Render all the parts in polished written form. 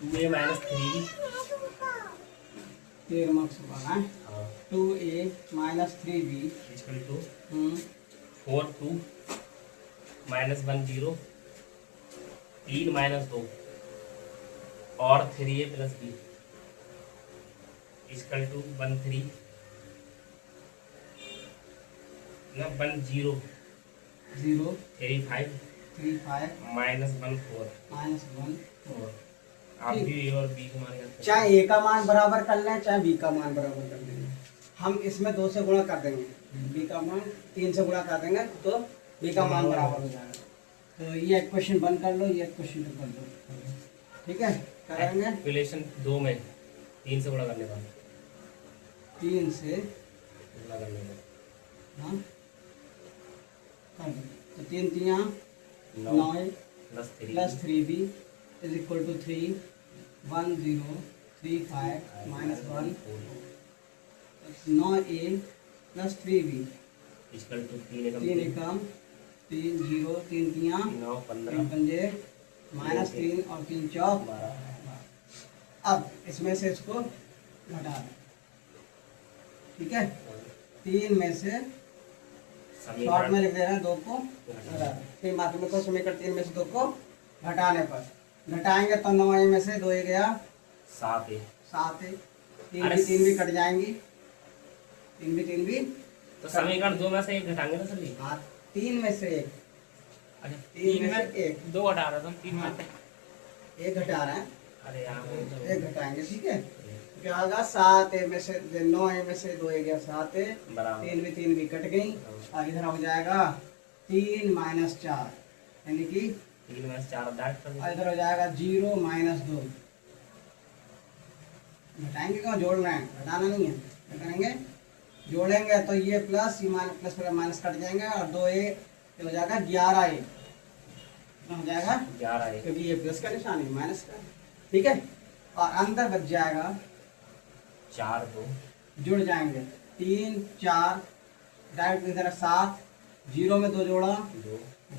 2a minus 3b। 13 marks वाला है। 2a minus 3b equal to 4 2 minus 1 0 3 minus 2 और 3a plus b equal to 1 3 ना 1 0 0 3 5 3 5 minus 1 4 minus 1 4। आप भी ए और बी को मान करते चाहे ए का मान बराबर कर लें चाहे बी का मान बराबर कर देंगे। हम इसमें 2 से गुणा कर देंगे, बी का मान 3 से गुणा कर देंगे तो बी का मान बराबर हो जाएगा। तो ये क्वेश्चन बंद कर लो, ये क्वेश्चन कर दो, ठीक है। करेंगे रिलेशन 2 में 3 से गुणा करने पर 3 से गुणा करने पर हाँ कर दो। तो 3 3 9 plus 3b is equal to 3 1 0 3 5 minus 1 9a plus 3b equal to 3 3 एकम 3 0 3 3 9 15 3 पंजे माइनस 3 और 3 चौक 12। अब इसमें से इसको घटा दें, ठीक है। 3 में से शॉर्ट में लिख दे रहे हैं 2 को घटा दें। फिर माध्यमिक समीकरण 3 में से 2 को घटाने पर घटाएंगे तो 9 में से 2 गया 7 है 7 है। 3 भी कट जाएंगी, 3 भी तो समीकरण 2 में से 1 घटाएंगे ना सर। हाँ 3 में से 1, अच्छा 3 में से 1 2 घटा रहा था 3 में से 1 घटा रहे हैं, अरे यार 1 घटाएंगे, ठीक है। क्या होगा 7 ए में से 9 ए में से 2 ए गया 7 है, बराबर 3 भी कट गई और इधर हो जाएगा 3 माइनस 4 यानी कि 3 में से 4 डाट कर और इधर हो जाएगा 0 माइनस 2। घटाएंगे क्यों, जोड़ रहे हैं, घटाना नहीं है। क्या करेंगे जोड़ेंगे तो ये प्लस ये प्लस माइनस कट जाएंगे और 2a हो जाएगा 11a हो जाएगा 11 क्योंकि ये प्लस का निशान है माइनस का, ठीक है। और अंदर बच जाएगा 4 2 जुड़ जाएंगे 3 4 डायरेक्ट इधर 7 0 में 2 जोड़ा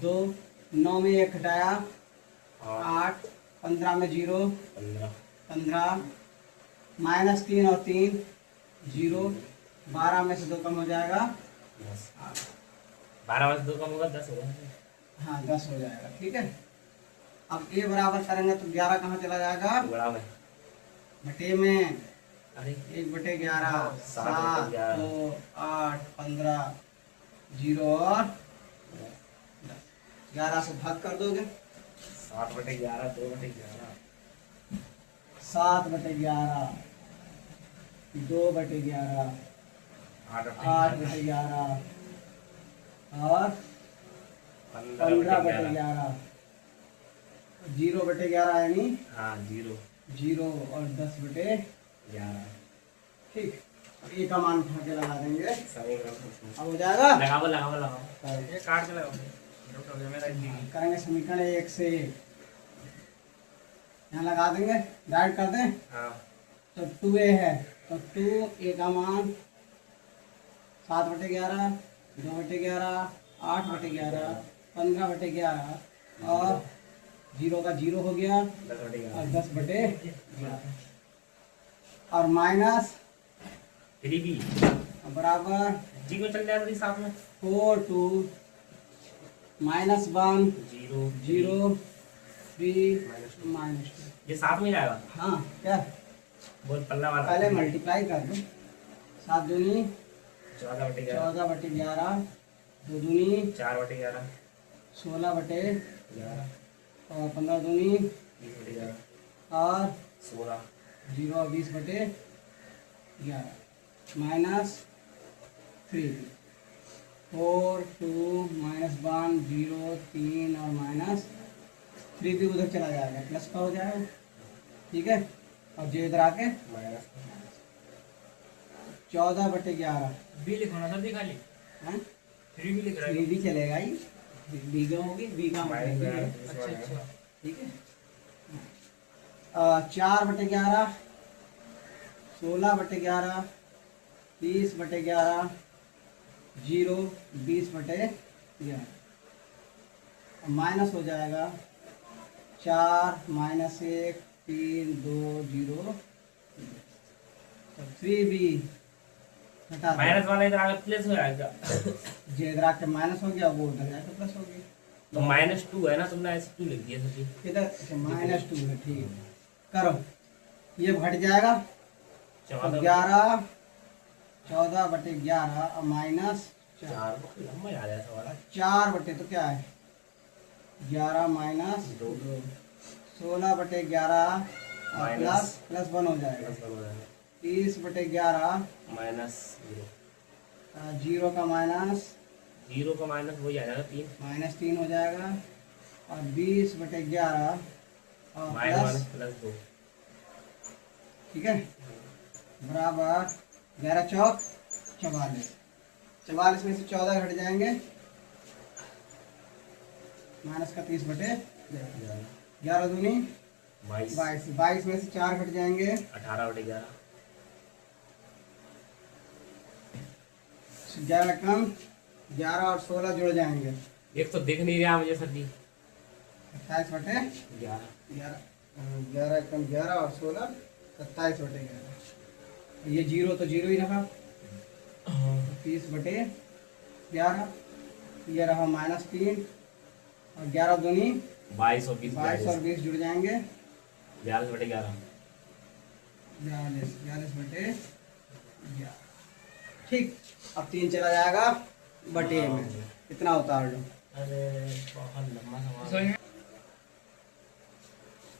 2 9 में 1 घटाया 8 15 में 0 15 माइनस 3 और 3 0 12 में से 2 कम हो जाएगा 12 में से 2 कम होगा 10 होगा। हाँ 10 हो जाएगा, ठीक है। अब ए बराबर करेंगे तो 11 कहाँ चला जाएगा बड़ा में बटे में, अरे 1/11 7 7 2 8 15 0 और 11 से भाग कर दोगे 7/11 2/11 7/11 2/11 8/11 और 15/11 0/11 यानी हाँ 0 0 और 10/11, ठीक। अब ए का मान उठा के लगा देंगे, अब हो जाएगा लगाओ ये काट के लगाओ करेंगे समीकरण 1 से यहाँ लगा देंगे, डायरेक्ट कर दें। हाँ तो 2a है तो 2a का मान 7/11 2/11 8/11 15/11 और 0 का 0 हो गया 10/11 और 10/11 और माइनस 3b बराबर जी को चल जाएगा साथ में 4 2 -1 0 0 3 -2। ये साथ में जाएगा। हाँ क्या बहुत पल्ला वाला पहले मल्टीप्लाई कर दो 7 दूनी 14/11 14/11 2 दूनी 4/11 16/11 और 15 दूनी 20/11 और 16 0 और 20/11 -3 4 2 -1 0 3 और -3 भी उधर चला जाएगा प्लस का हो जाएगा, ठीक है। और जो इधर आके माइनस 14/11 बी लिखो ना सर दी खाली हैं 3 भी लिख रहा 3 भी चलेगा ही, बी का होगी बी का अच्छा अच्छा, ठीक है। 4/11 16/11 30/11 0 20/11 माइनस हो जाएगा 4 -1 3 2 0 3b हटा दो। माइनस वाला इधर आगे प्लस हो जाएगा। जो इधर आके माइनस हो गया वो उधर जाके प्लस हो गया। तो -2 है ना, तुमने ऐसे 2 लिख दिया सभी। इधर -2 है, ठीक करो। ये घट जाएगा तो 11 14/11 और माइनस 4 लंबा आ जाता वाला 4 बटे तो क्या है 11 माइनस 2 16/11 और प्लस प्लस 1 हो जाएगा 30/11 -0 0 का माइनस 0 का माइनस वही आ जाएगा 3 -3 हो जाएगा और 20/11 और -2 ठीक है बराबर 11 चौक 44 44 में से 14 घट जाएंगे माइनस का 30/11 दूनी 22 में से 4 घट जाएंगे 18/11 11 कम 11 और 16 जुड़ जाएंगे एक तो दिख नहीं रहा मुझे सर जी 27/11 11 कम 11 और 16 27/11 ये 0 तो 0 ही रहा 30/11 ये रहा -3 और 11 दूनी 22 और 20 और 20 जुड़ जाएंगे 42/11 42/11 ठीक। अब 3 चला जाएगा बटे में इतना उतार लो। अरे बहुत लंबा सवाल है।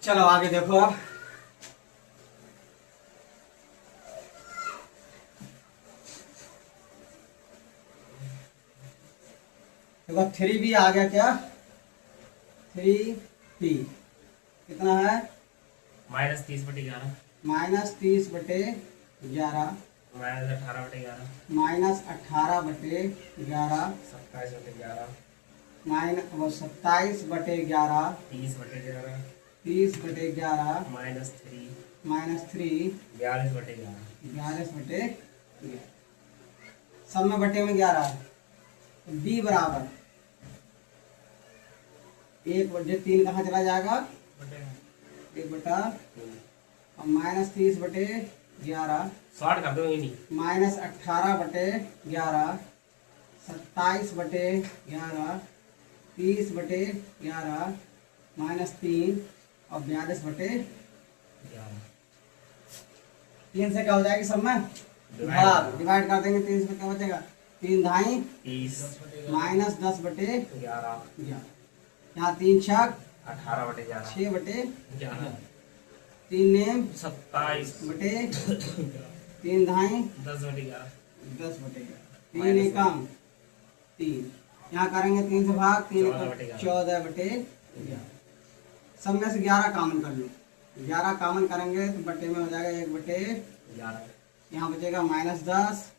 चलो आगे देखो अब देखो 3b आ गया क्या 3b कितना है -30/11 -30/11 -18/11 -18/11 27/11 वो 27/11 30/11 30/11 -3 -3 42/11 11/11 सब में बटे में 11 है तो b बराबर 1/3 कहाँ चला जाएगा 1/3 और -30/11 शॉर्ट कर दो इन्हीं -18/11 27/11 30/11 -3 और 42/11 3 से क्या हो जाएगी सब में भाग डिवाइड कर देंगे 3 से क्या बचेगा 3 धाई 30 -10/11 11 यहाँ 3 छक 18/11 6/11 3 नेम 27 बटे 3 धाई 10/11 10/11 3 एकम 3 यहाँ करेंगे 3 से भाग 3 14/11 सब में से 11 कॉमन कर लो 11 कॉमन करेंगे तो बटे में हो जाएगा 1/11 यहाँ बचेगा -10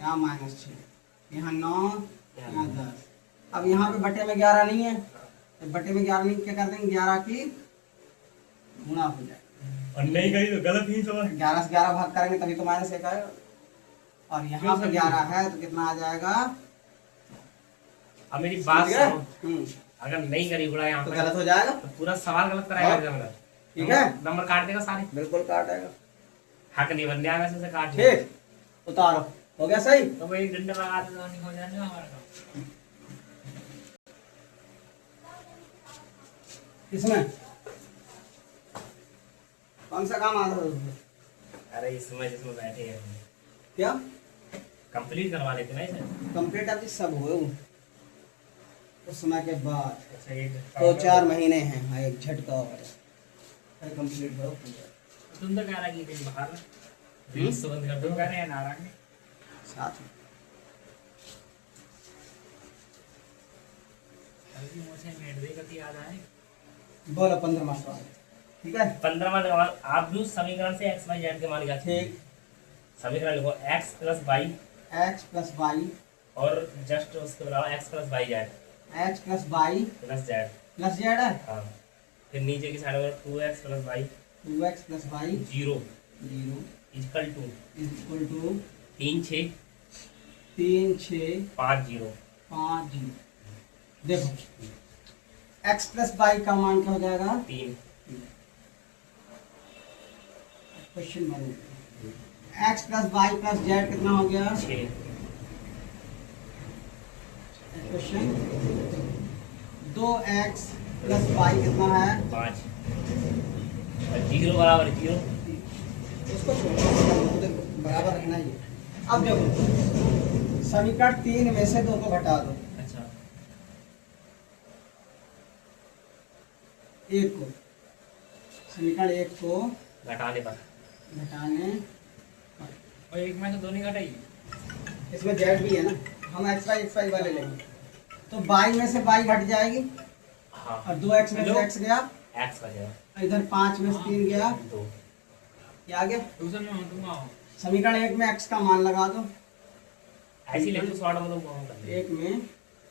यहाँ -6 यहाँ 9 यहाँ 10 अब यहाँ पे बटे में 11 नहीं है तो बटे में 11 नहीं क्या कर देंगे 11 की गुणा हो जाएगा और नहीं कही तो गलत ही सवाल 11 से 11 भाग करेंगे तभी तो -1 आएगा और यहाँ पे 11 है तो कितना आ जाएगा अब मेरी बात सुनो हम्म अगर नहीं करी गुणा यहाँ तो पे गलत हो जाएगा तो पूरा सवाल गलत कराएगा एग्जामिनर ठीक है नंबर काट देगा सारे बिल्कुल काट आएगा हक नहीं बनने आएगा से काट देगा ठीक उतारो हो गया सही तो वो एक डंडा लगा दे तो नहीं हो जाएगा हमारा काम इसमें कौन सा काम आता है उसमें? अरे इसमें जिसमें बैठे हैं क्या कंप्लीट करवा लेते ना इसे कंप्लीट अभी सब हुए उस समय के बाद अच्छा ये 2-4 महीने हैं हाँ एक झटका और कंप्लीट हो तुम तो कह रहा कि दिन बाहर रील्स तो बंद कर दो कह रहे हैं नारायण साथ में अभी मुझे नेट देगा कि याद आए बोलो 15 मार्क्स वाला ठीक है 15 मान लगा आप जो समीकरण से x y z के मान निकाल ठीक समीकरण लिखो x + y x + y और जस्ट उसके बराबर x + y z x + y + z plus z है हाँ फिर नीचे की साइड में 2x + y 2x + y 0 0 equal to = 3 6 3 6 5 0 5 0 देखो x + y का मान क्या हो जाएगा 3 question one x plus y plus z कितना हो गया 6 क्वेश्चन 2x प्लस वाई कितना है 5 और 0 बराबर 0 उसको छोड़ो तो बराबर रखना ही है। अब देखो समीकरण 3 में से 2 को घटा दो अच्छा एक को समीकरण 1 को घटाने पर घटाने और एक में तो दोनों घटाई इसमें जेड भी है ना हम एक्स वाई वाले लेंगे तो बाई में से बाई घट जाएगी हाँ और 2x में से x गया x का जाएगा और इधर 5 में से 3 गया 2 ये आ गया ट्यूशन में मैं दूंगा समीकरण 1 में x का मान लगा दो ऐसी ले तो शॉर्ट में तो बहुत कर ले 1 में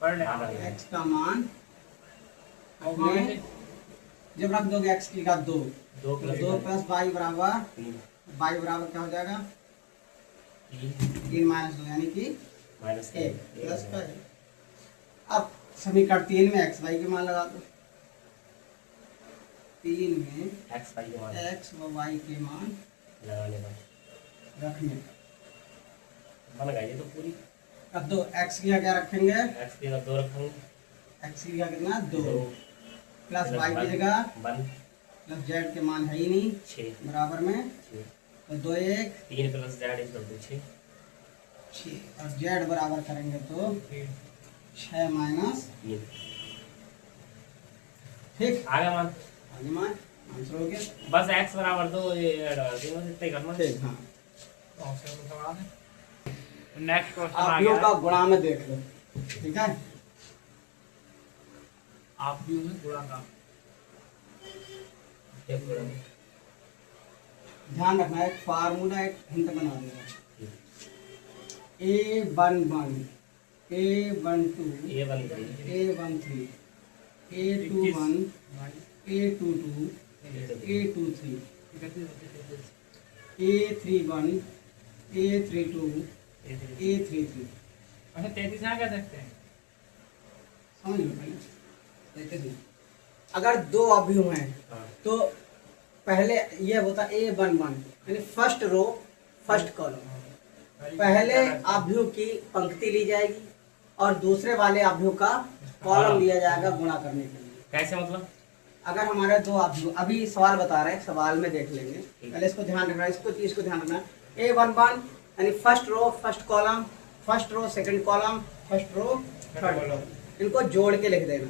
पढ़ ले x का मान अपने जब रख दोगे x की का 2 2 2 प्लस y बराबर 3 y बराबर क्या हो जाएगा 3 माइनस 2 यानी कि माइनस 1 प्लस का अब समीकरण 3 में x y के मान लगा दो 3 में x का ये मान x व y के मान लगाने पर रखने बन गई ये तो पूरी अब दो x की क्या रखेंगे x की जगह 2 रखेंगे x की क्या कितना 2 2 प्लस y की जगह 1 प्लस z के मान है ही नहीं 6 बराबर में 6 तो 2 1 3 प्लस z इक्वल टू 6 6 और z बराबर करेंगे तो 6 माइनस 3 ठीक आगे मान आगे मान आंसर हो गया बस x बराबर 2 ये तीनों से इतना ही करना ठीक हाँ नेक्स्ट क्वेश्चन आप आ योग का गया गुणा में देख लो ठीक है आप भी में गुणा का एक गुणा ध्यान रखना एक फार्मूला एक हिंट बना देना A11 A12 ये बन गई A13 A21 A22 A23 A31 A32 A33 अच्छा 33 आ क्या सकते हैं समझ लो पहले देखते थे। अगर दो अवयव हैं हाँ तो पहले ये होता A11 यानी फर्स्ट रो फर्स्ट कॉलम पहले अवयव की पंक्ति ली जाएगी और दूसरे वाले अवयव का कॉलम लिया जाएगा गुणा करने के लिए। कैसे मतलब अगर हमारे दो अवयव अभी सवाल बता रहे हैं सवाल में देख लेंगे पहले इसको ध्यान रखना इसको ध्यान रखना A11 यानी first row first column first row second column first row third column इनको जोड़ के लिख देना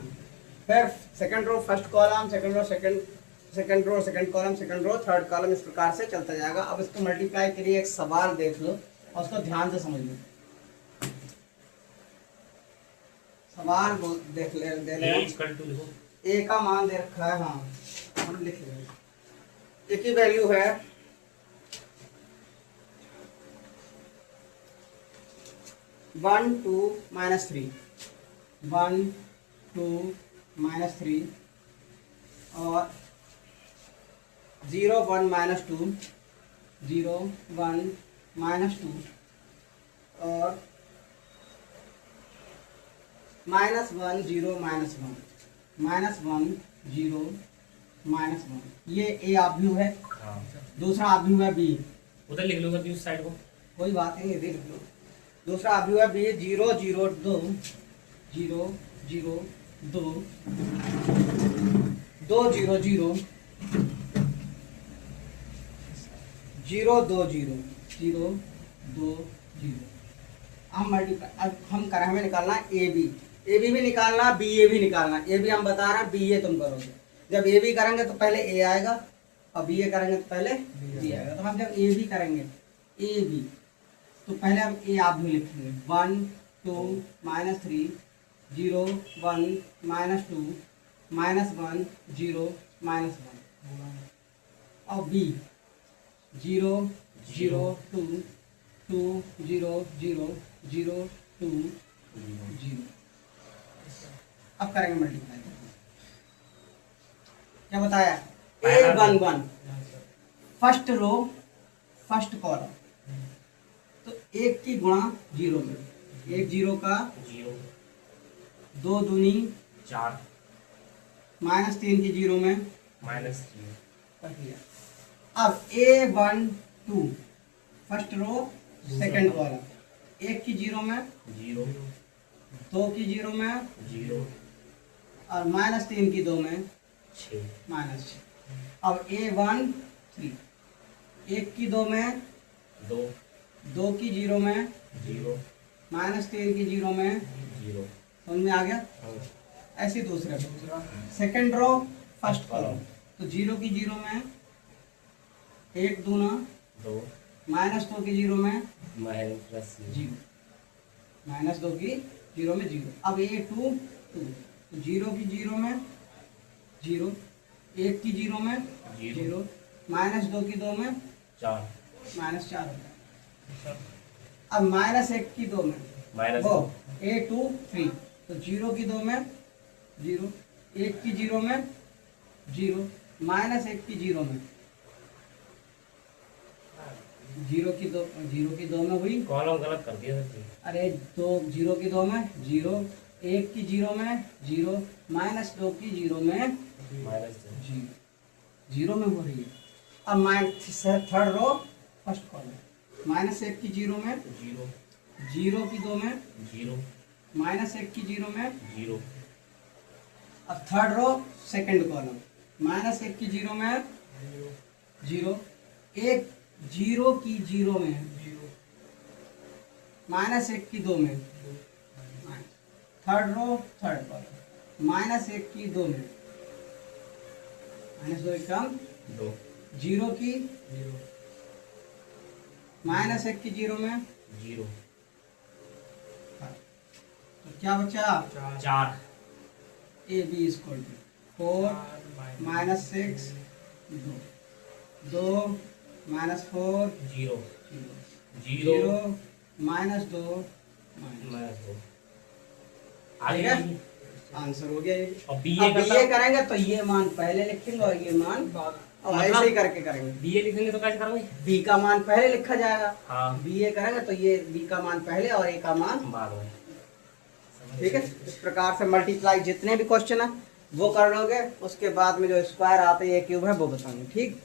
फिर second row first column second row second row second column second row third column इस प्रकार से चलता जाएगा। अब इसको मल्टीप्लाई के लिए एक सवाल देख लो और उसको ध्यान से समझ लो। सवाल देख ले दे a इक्वल टू लिखो ए का मान दे रखा है हाँ हम लिख लेंगे ए की वैल्यू है 1 2 माइनस 3 1 2 माइनस 3 और 0 1 माइनस 2 0 1 माइनस 2 और माइनस 1 0 माइनस 1 माइनस 1 0 माइनस 1 ये ए अवयव है। हाँ दूसरा अवयव है बी उधर लिख लो सर उस साइड को कोई बात नहीं इधर लिख लो। दूसरा अवयव है बी 0 0 2 0 0 2 2 0 0 0 2 0 0 2 0 हम मल्टीप्लाई अब हम कर हमें निकालना ए बी भी निकालना बी ए भी निकालना ए बी हम बता रहे हैं बी ए तुम करोगे। जब ए बी करेंगे तो पहले ए आएगा और बी ए करेंगे तो पहले बी आएगा। तो हम जब ए बी करेंगे ए बी तो पहले हम ए आप भी लिखेंगे 1 2 माइनस 3 0 1 माइनस 2 माइनस 1 0 माइनस 1 और बी 0 0 2 2 0 0 0 2 0। अब करेंगे मल्टीप्लाई क्या बताया A11 first row first column तो एक की गुणा 0 में एक 0 का 0 2 दूनी 4 माइनस 3 की 0 में माइनस 0 कर दिया अब A12 first row second column, 1 की 0 में, 0 2 की 0 में 0 और -3 की 2 में 6 -6। अब A13 1 की 2 में, 2 2 की 0 में, 0 -3 की 0 में, 0 समझ में आ गया। ऐसे दूसरा सेकंड रो फर्स्ट कॉलम, तो 0 की 0 में 1 दूना 2 -2 की 0 में प्लस 0, -2 की 0 में 0। अब A2 2, तो 0 की 0 में 0, 1 की 0 में 0, -2 की 2 में 4 -4 होता है। अब -1 की 2 में वो A2 3, तो 0 की 2 में 0, 1 की 0 में 0, -1 की 0 में 0 की 2 में हुई। कॉलम गलत कर दिया सर। अरे 0 की 2 में 0, 1 की 0 में 0, -2 की 0 में माइनस 0 में हो रही है। अब थर्ड रो फर्स्ट कॉलम, -1 की 0 में 0 0 की 2 में 0 -1 की 0 में। 0 अब थर्ड रो सेकंड कॉलम, -1 की 0 में 0, 1 0 की 0 में, -1 की 2 में। थर्ड रो थर्ड कॉलम, -1 की 2 में, -2 कम 2 0 की, -1 की 0 में। 0 तो क्या बचा? 4 AB इक्वल टू 4 -6 2, 2 -4 0 0 0 -2 माइनस 2 ठीक आगे है? आंसर हो गया ये। और अब बीए BA करेंगे तो ये मान पहले लिखेंगे और ये मान और ऐसे ही करके करेंगे। बीए लिखेंगे तो कैसे करोगे? B का मान पहले लिखा जाएगा, हाँ BA करेंगे तो ये B का मान पहले और A का मान, बाद में। ठीक है। इस प्रकार से मल्टीप्लाई जितने भी क्वेश्चन है वो कर लोगे, उसके बाद में जो स्क्वायर आते हैं क्यूब है वो बताएंगे, ठीक।